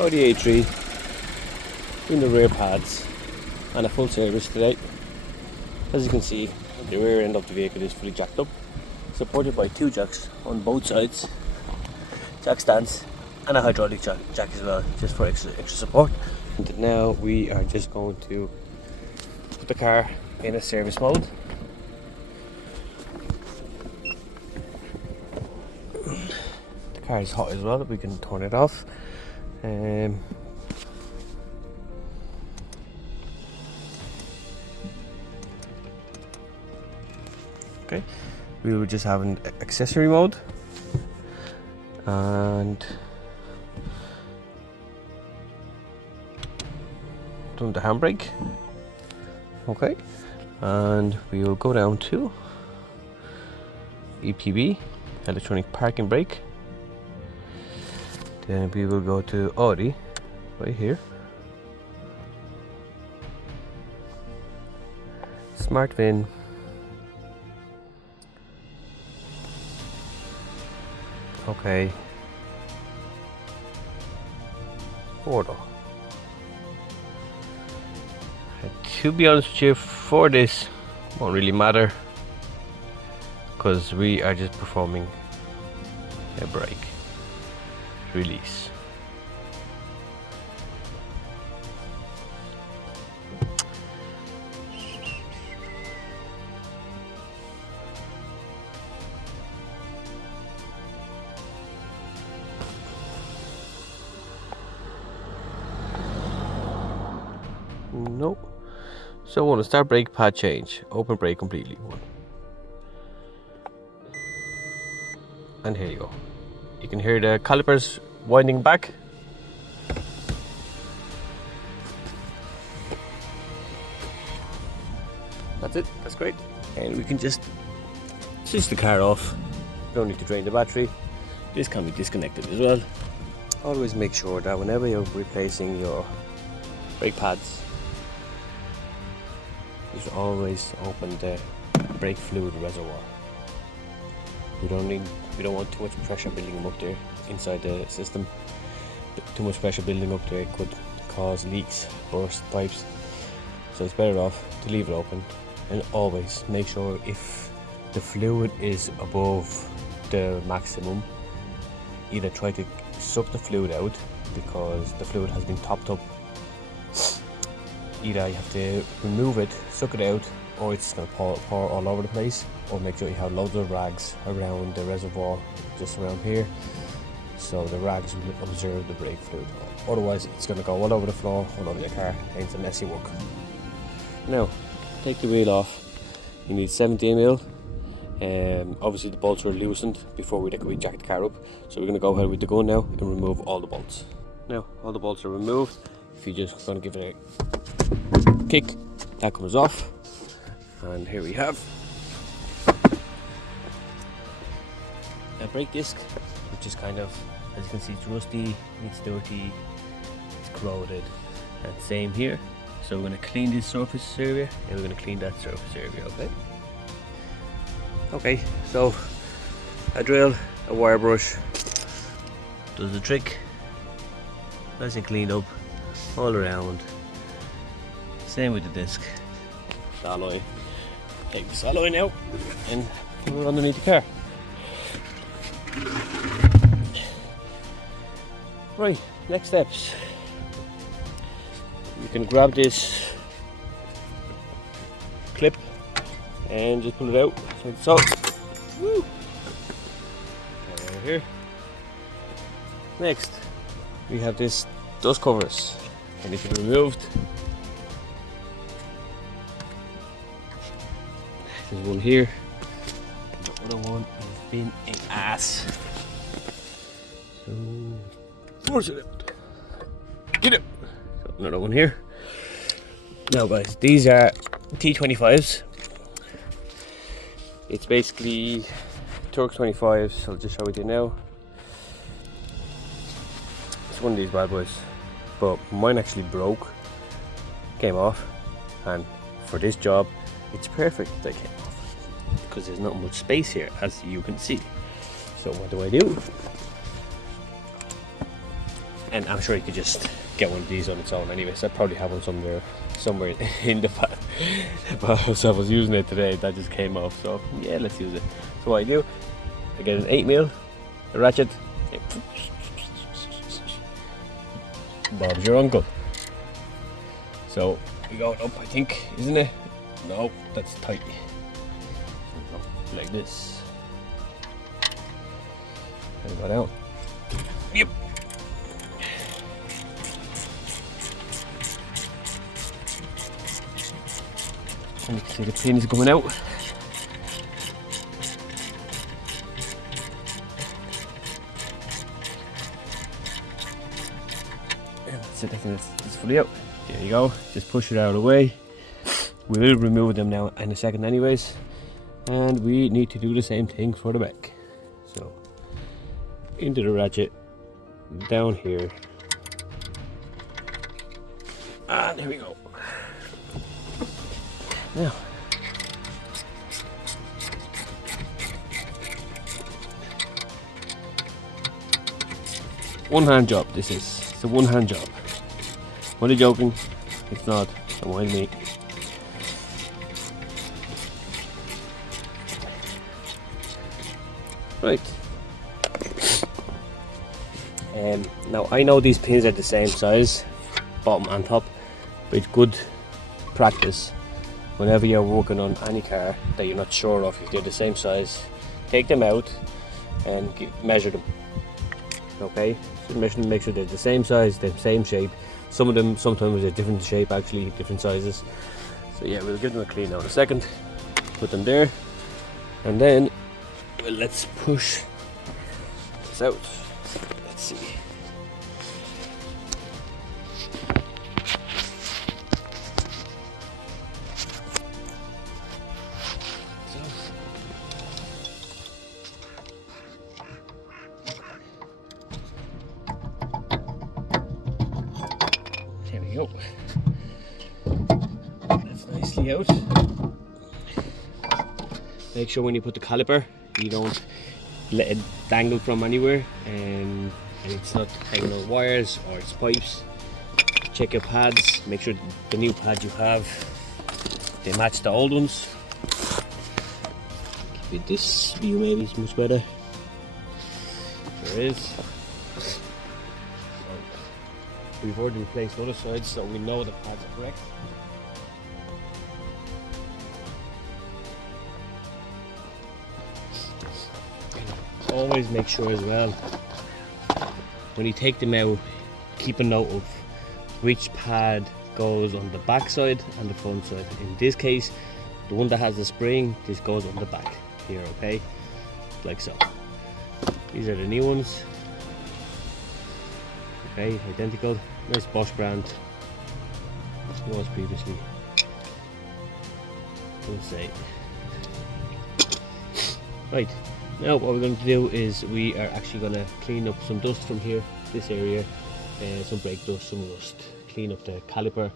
Audi A3 in the rear pads and a full service today. As you can see, the rear end of the vehicle is fully jacked up, supported by two jacks on both sides, jack stands and a hydraulic jack as well, just for extra support. And now we are just going to put the car in a service mode. The car is hot as well, we can turn it off. Okay, we will just have an accessory mode and turn the handbrake. Okay, and we will go down to EPB, electronic parking brake. Then we will go to Audi right here, smart VIN, okay, auto. To be honest with you, for this won't really matter because we are just performing a brake release. No. So on a start brake pad change, open brake completely. One. And here you go. You can hear the calipers winding back. That's it, that's great. And we can just switch the car off. Don't need to drain the battery. This can be disconnected as well. Always make sure that whenever you're replacing your brake pads, you should always open the brake fluid reservoir. We don't want too much pressure building up there inside the system. Too much pressure building up there could cause leaks, burst pipes. So it's better off to leave it open, and always make sure if the fluid is above the maximum, either try to suck the fluid out because the fluid has been topped up. Either you have to remove it, suck it out, or it's going to pour all over the place. Or make sure you have loads of rags around the reservoir, just around here, so the rags will absorb the brake fluid. Otherwise it's going to go all over the floor, all over your car, and it's a messy work. Now, take the wheel off. You need 70 mm. Obviously the bolts were loosened before we jack the car up, so we're going to go ahead with the gun now and remove all the bolts. Now all the bolts are removed. If you're just going to give it a kick, that comes off, and here we have a brake disc, which is kind of, as you can see, it's rusty, it's dirty, it's corroded, and same here. So we're going to clean this surface area and we're going to clean that surface area. Okay, so a drill, a wire brush does the trick. Nice and cleaned up all around. Same with the disc. The alloy. Take this alloy now and put it underneath the car. Right, next steps. You can grab this clip and just pull it out. So, woo! Right here. Next, we have this dust covers, and if it's removed, there's one here. The other one has been an ass. So, force it out. Get it. So another one here. Now, guys, these are T25s. It's basically Turk 25s. So I'll just show it to you now. It's one of these bad boys, but mine actually broke, came off, and for this job, it's perfect that came off because there's not much space here, as you can see. So what do? and I'm sure you could just get one of these on its own anyways. I probably have one somewhere in the van. But so I was using it today, that just came off, so yeah, let's use it. So what I do, I get an 8mm, a ratchet, Bob's your uncle. So we go up, I think, isn't it? No, that's tight. Like this. And go down. Yep. And you can see the pin is coming out. And that's it, I think it's fully out. There you go, just push it out of the way. We will remove them now in a second anyways. And we need to do the same thing for the back. So, into the ratchet, down here. And here we go. Now, one hand job this is. It's a one hand job. I'm only joking, it's not, don't mind me. Right. Now I know these pins are the same size, bottom and top, but it's good practice whenever you're working on any car that you're not sure of if they're the same size. Take them out and measure them. Okay, so make sure they're the same size, the same shape. Some of them sometimes are different shape, actually different sizes. So yeah, we'll give them a clean out in a second. Put them there, and then let's push this out. Let's see. There we go. That's nicely out. Make sure when you put the caliper, you don't let it dangle from anywhere, and it's not hanging on wires or it's pipes. Check your pads, make sure the new pads you have, they match the old ones. With this view maybe it's much better. There is. So, we've already replaced the other sides, so we know the pads are correct. Always make sure as well, when you take them out, keep a note of which pad goes on the back side and the front side. In this case, the one that has the spring, this goes on the back here, okay? Like so. These are the new ones. Okay, identical. Nice Bosch brand. It was previously. Don't say. Right. Now what we're going to do is we are actually going to clean up some dust from here, this area, some brake dust, some rust, clean up the caliper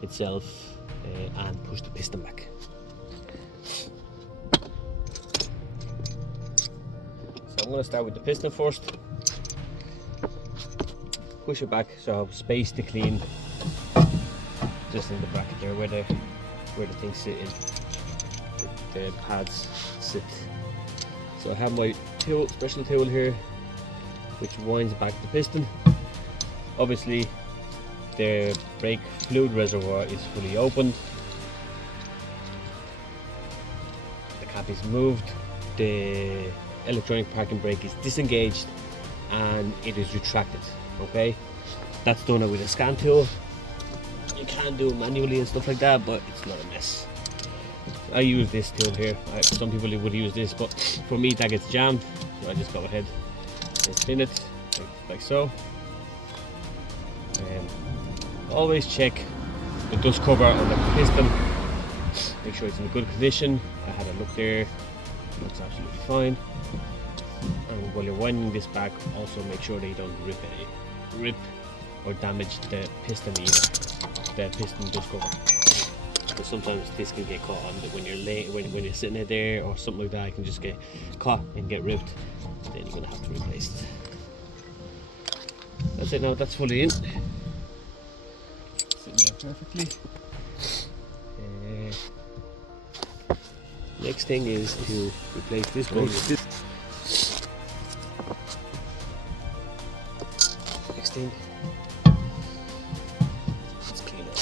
itself and push the piston back. So I'm going to start with the piston first. Push it back so I have space to clean just in the bracket there where the things sit in, the pads sit. So I have my tool, special tool here, which winds back the piston. Obviously the brake fluid reservoir is fully opened, the cap is moved, the electronic parking brake is disengaged and it is retracted. Okay, that's done with a scan tool. You can do it manually and stuff like that, but it's not a mess. I use this tool here. Some people would use this, but for me that gets jammed, so I just go ahead and spin it like so. And always check the dust cover on the piston, make sure it's in good condition. I had a look there, it looks absolutely fine. And while you're winding this back, also make sure that you don't rip or damage the piston either, the piston dust cover. Because sometimes this can get caught on when you're when you're sitting there or something like that. It can just get caught and get ripped. Then you're gonna have to replace it. That's it now, that's fully in. Sitting there perfectly. Next thing is to replace this brake. Next thing, let's clean up.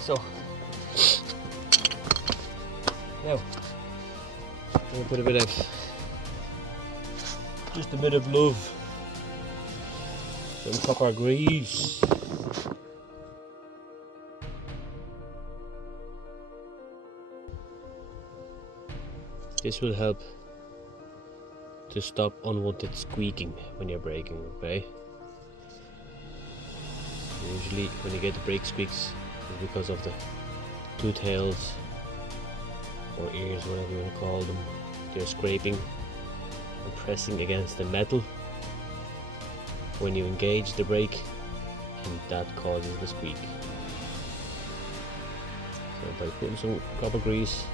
So now I'm going to put just a bit of love, some copper grease. This will help to stop unwanted squeaking when you're braking, okay? Usually when you get the brake squeaks, it's because of the two tails or ears, whatever you want to call them. They're scraping and pressing against the metal when you engage the brake, and that causes the squeak. So by putting some copper grease,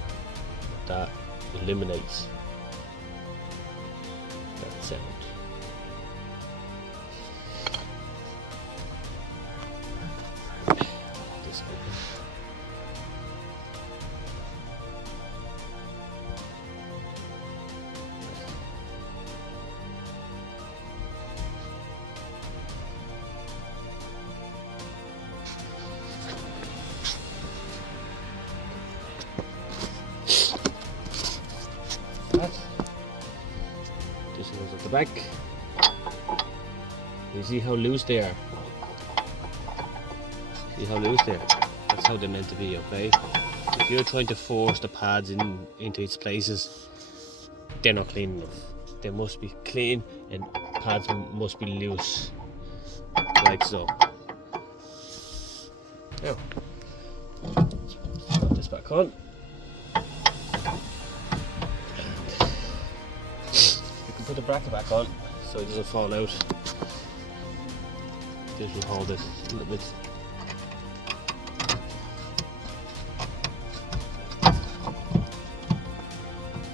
that eliminates that sound. This open. This goes at the back. You see how loose they are? See how loose they are? That's how they're meant to be, okay? If you're trying to force the pads into its places, they're not clean enough. They must be clean and pads must be loose, like so. Now, put this back on. Put the bracket back on so it doesn't fall out. This will hold it a little bit.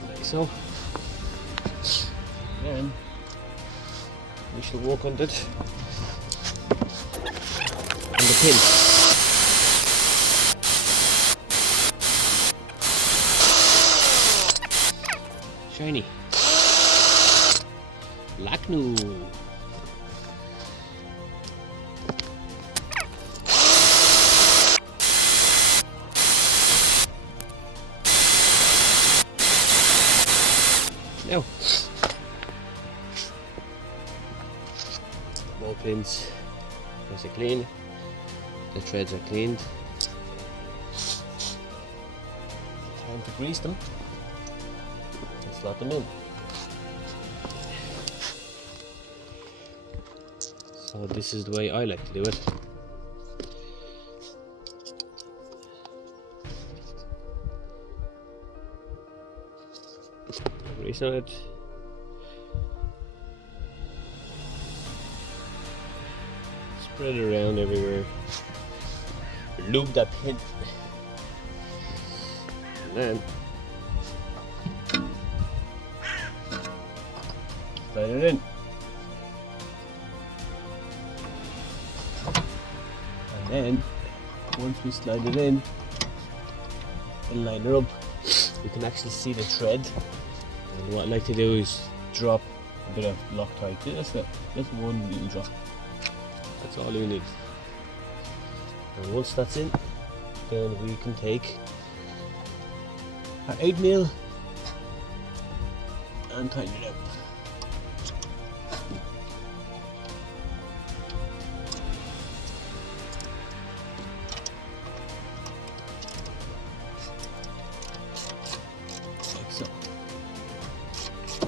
Like so. Then we shall work on it on the pin. Shiny. Black new. Now ball pins nice and clean. The threads are cleaned. Time to grease them and slot them in. So this is the way I like to do it. Grease on it. Spread it around everywhere. Lube that pin. And then slide it in. And then once we slide it in and line it up, you can actually see the thread. And what I like to do is drop a bit of Loctite. Just one little drop. That's all you need. And once that's in, then we can take our 8mm and tighten it up. Like so.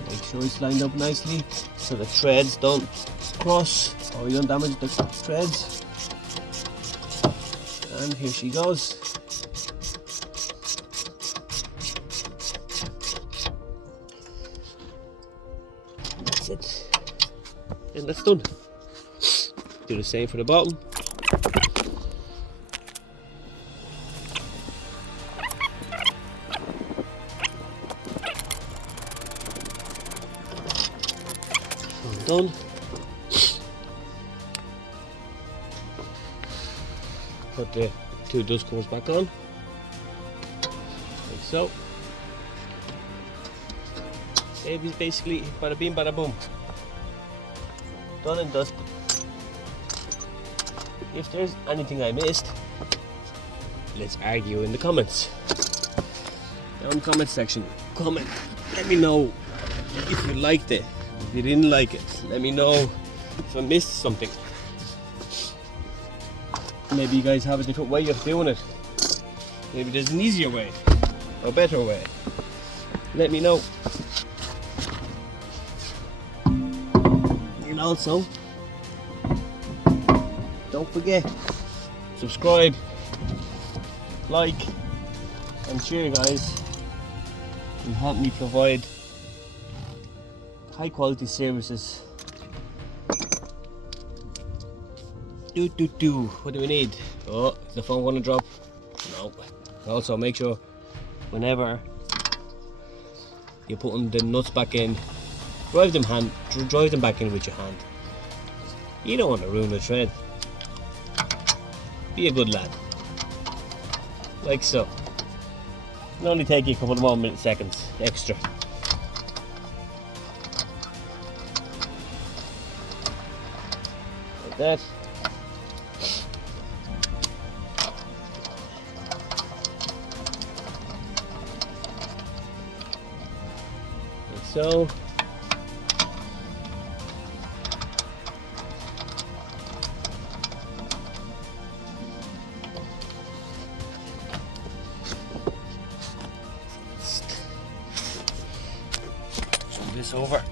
Make sure it's lined up nicely so the threads don't cross or you don't damage the threads. And here she goes. That's it. And that's done. Do the same for the bottom. Done. Put the two dust covers back on, like so. It's basically bada bing bada boom. Done and dusted. If there's anything I missed, let's argue in the comments. Down in the comment section, comment. Let me know if you liked it. If you didn't like it, let me know if I missed something. Maybe you guys have a different way of doing it. Maybe there's an easier way or better way. Let me know. And also, don't forget, subscribe, like and share, guys, and help me provide high quality services. What do we need? Oh, is the phone going to drop? No. Also, make sure whenever you're putting the nuts back in, drive them back in with your hand. You don't want to ruin the thread. Be a good lad. Like so. It'll only take you a couple of more seconds extra. Like that. So move this over.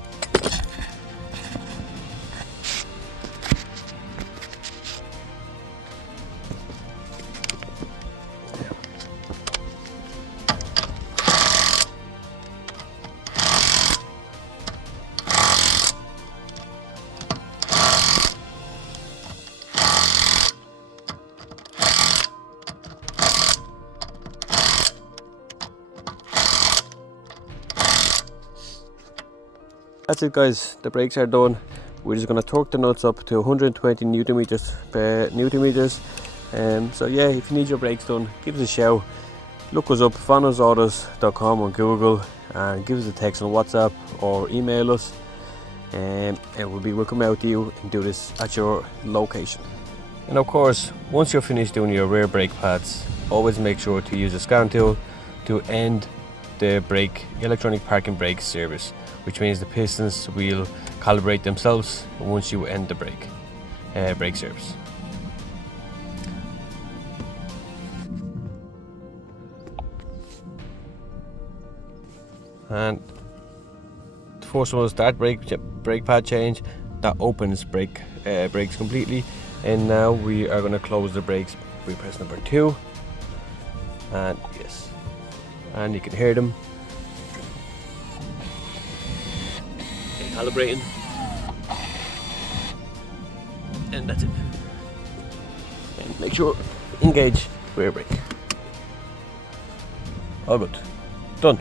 That's it, guys, the brakes are done. We're just going to torque the nuts up to 120 newton meters. So yeah, if you need your brakes done, give us a shout. Look us up, vannersautos.com on Google, and give us a text on WhatsApp or email us, and we'll come out to you and do this at your location. And of course, once you're finished doing your rear brake pads, always make sure to use a scan tool to end the electronic parking brake service, which means the pistons will calibrate themselves once you end the brake. brake service. And the first one was start brake pad change. That opens brakes completely. And now we are going to close the brakes. We press number 2, and yes, and you can hear them calibrating, and that's it. And make sure engage rear brake. All good, done.